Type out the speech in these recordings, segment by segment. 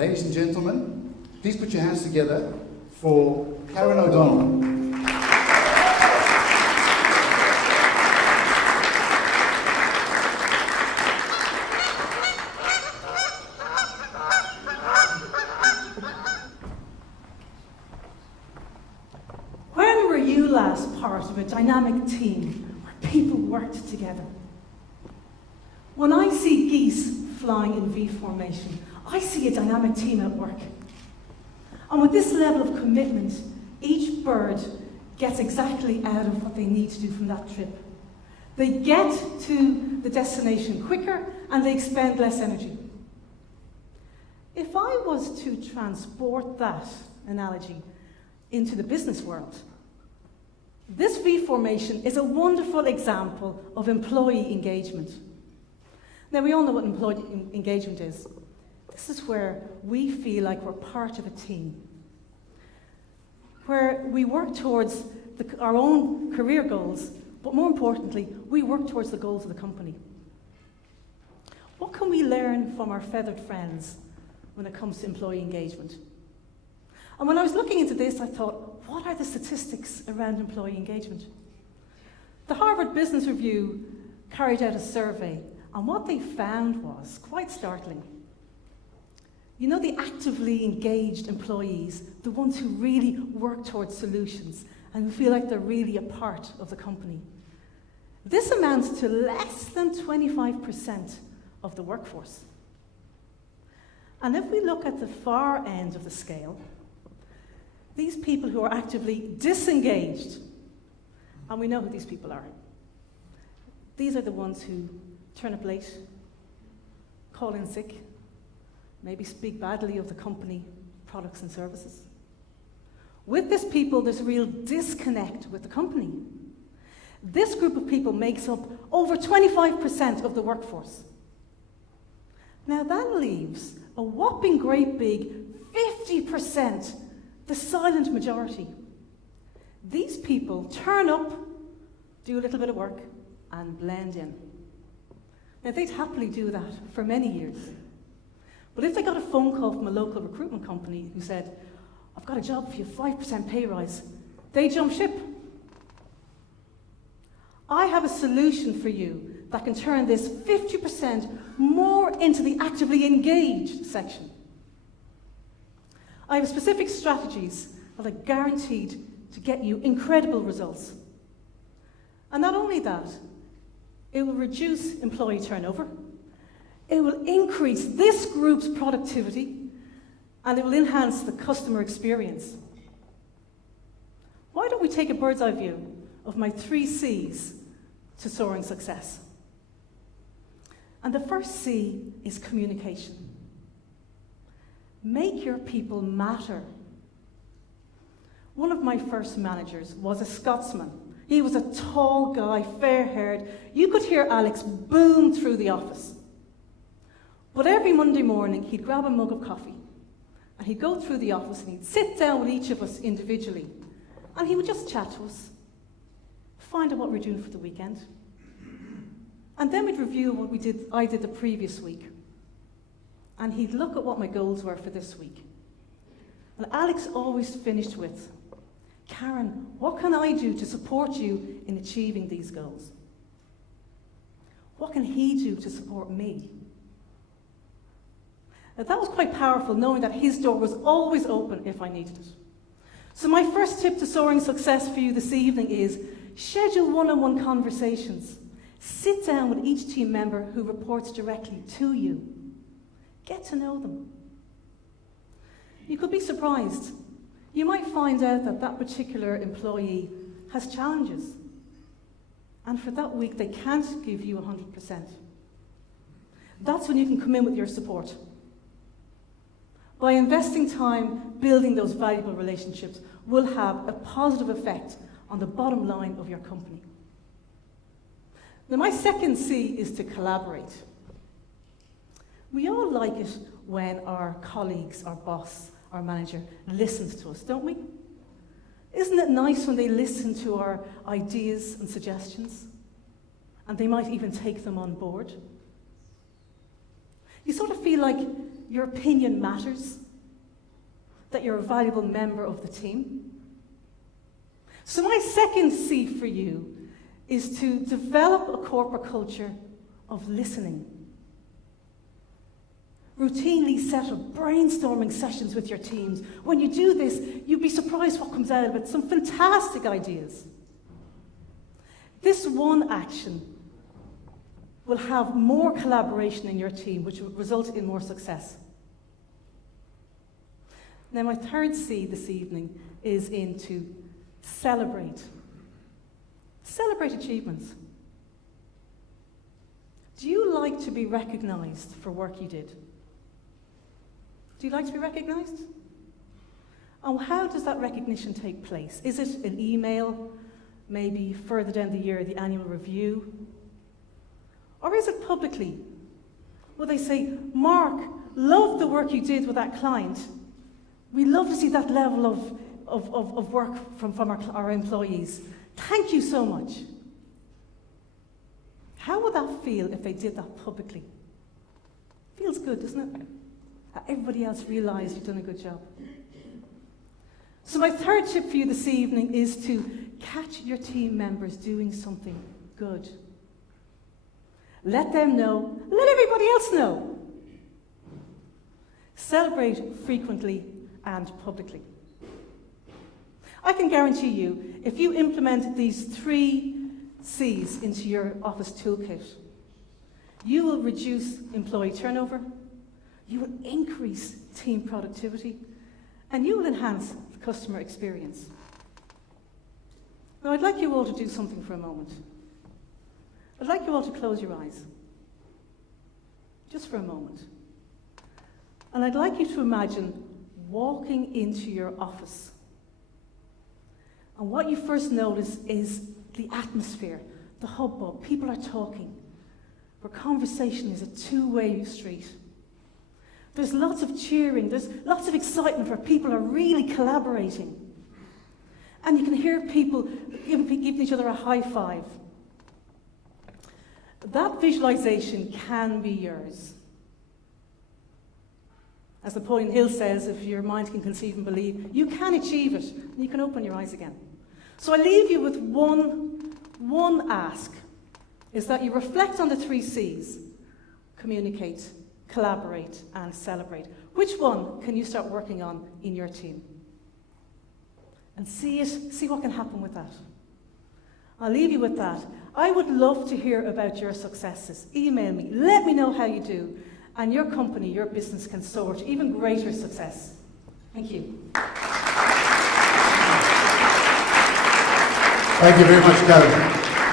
Ladies and gentlemen, please put your hands together for Karen O'Donnell. When were you last part of a dynamic team where people worked together? When I see geese flying in V formation, I see a dynamic team at work. And with this level of commitment, each bird gets exactly out of what they need to do from that trip. They get to the destination quicker and they expend less energy. If I was to transport that analogy into the business world, this V formation is a wonderful example of employee engagement. Now, we all know what employee engagement is. This is where we feel like we're part of a team, where we work towards our own career goals, but more importantly, we work towards the goals of the company. What can we learn from our feathered friends when it comes to employee engagement? And when I was looking into this, I thought, what are the statistics around employee engagement? The Harvard Business Review carried out a survey, and what they found was quite startling. You know, the actively engaged employees, the ones who really work towards solutions and who feel like they're really a part of the company. This amounts to less than 25% of the workforce. And if we look at the far end of the scale, these people who are actively disengaged, and we know who these people are. These are the ones who turn up late, call in sick, maybe speak badly of the company, products and services. With this people, there's a real disconnect with the company. This group of people makes up over 25% of the workforce. Now that leaves a whopping great big 50%, the silent majority. These people turn up, do a little bit of work, and blend in. Now they'd happily do that for many years. But if they got a phone call from a local recruitment company who said, I've got a job for you, 5% pay rise, they jump ship. I have a solution for you that can turn this 50% more into the actively engaged section. I have specific strategies that are guaranteed to get you incredible results. And not only that, it will reduce employee turnover, it will increase this group's productivity, and it will enhance the customer experience. Why don't we take a bird's eye view of my 3 C's to soaring success? And the first C is communication. Make your people matter. One of my first managers was a Scotsman. He was a tall guy, fair-haired. You could hear Alex boom through the office. But every Monday morning, he'd grab a mug of coffee, and he'd go through the office, and he'd sit down with each of us individually, and he would just chat to us, find out what we're doing for the weekend. And then we'd review what I did the previous week. And he'd look at what my goals were for this week. And Alex always finished with, Karen, what can I do to support you in achieving these goals? What can he do to support me? Now, that was quite powerful, knowing that his door was always open if I needed it. So my first tip to soaring success for you this evening is schedule one-on-one conversations. Sit down with each team member who reports directly to you. Get to know them. You could be surprised. You might find out that that particular employee has challenges. And for that week, they can't give you 100%. That's when you can come in with your support. By investing time building those valuable relationships will have a positive effect on the bottom line of your company. Now, my second C is to collaborate. We all like it when our colleagues, our boss, our manager listens to us, don't we? Isn't it nice when they listen to our ideas and suggestions? And they might even take them on board. You sort of feel like your opinion matters, that you're a valuable member of the team. So my second C for you is to develop a corporate culture of listening. Routinely set up brainstorming sessions with your teams. When you do this, you'd be surprised what comes out of it. Some fantastic ideas. This one action will have more collaboration in your team, which will result in more success. Now, my third C this evening is into celebrate. Celebrate achievements. Do you like to be recognized for work you did? Do you like to be recognized? And how does that recognition take place? Is it an email, maybe further down the year, the annual review? Or is it publicly? Will they say, Mark, love the work you did with that client. We love to see that level of work from our employees. Thank you so much. How would that feel if they did that publicly? Feels good, doesn't it? Everybody else realised you've done a good job. So my third tip for you this evening is to catch your team members doing something good. Let them know, let everybody else know. Celebrate frequently and publicly. I can guarantee you, if you implement these 3 C's into your office toolkit, you will reduce employee turnover, you will increase team productivity, and you will enhance the customer experience. Now, I'd like you all to do something for a moment. I'd like you all to close your eyes, just for a moment. And I'd like you to imagine walking into your office. And what you first notice is the atmosphere, the hubbub. People are talking, where conversation is a two-way street. There's lots of cheering, there's lots of excitement where people are really collaborating. And you can hear people giving each other a high five. That visualization can be yours. As Napoleon Hill says, if your mind can conceive and believe, you can achieve it, and you can open your eyes again. So I leave you with one ask, is that you reflect on the 3 C's: communicate, collaborate, and celebrate. Which one can you start working on in your team? And see what can happen with that. I'll leave you with that. I would love to hear about your successes. Email me, let me know how you do, and your company, your business can soar to even greater success. Thank you. Thank you very much, Karen.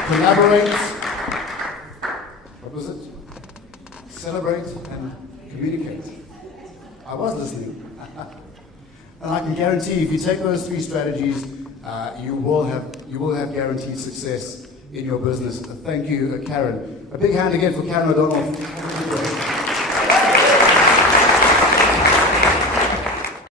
Collaborate. What was it? Celebrate and communicate. I was listening. And I can guarantee if you take those 3 strategies, you will have guaranteed success in your business. Thank you, Karen. A big hand again for Karen O'Donnell.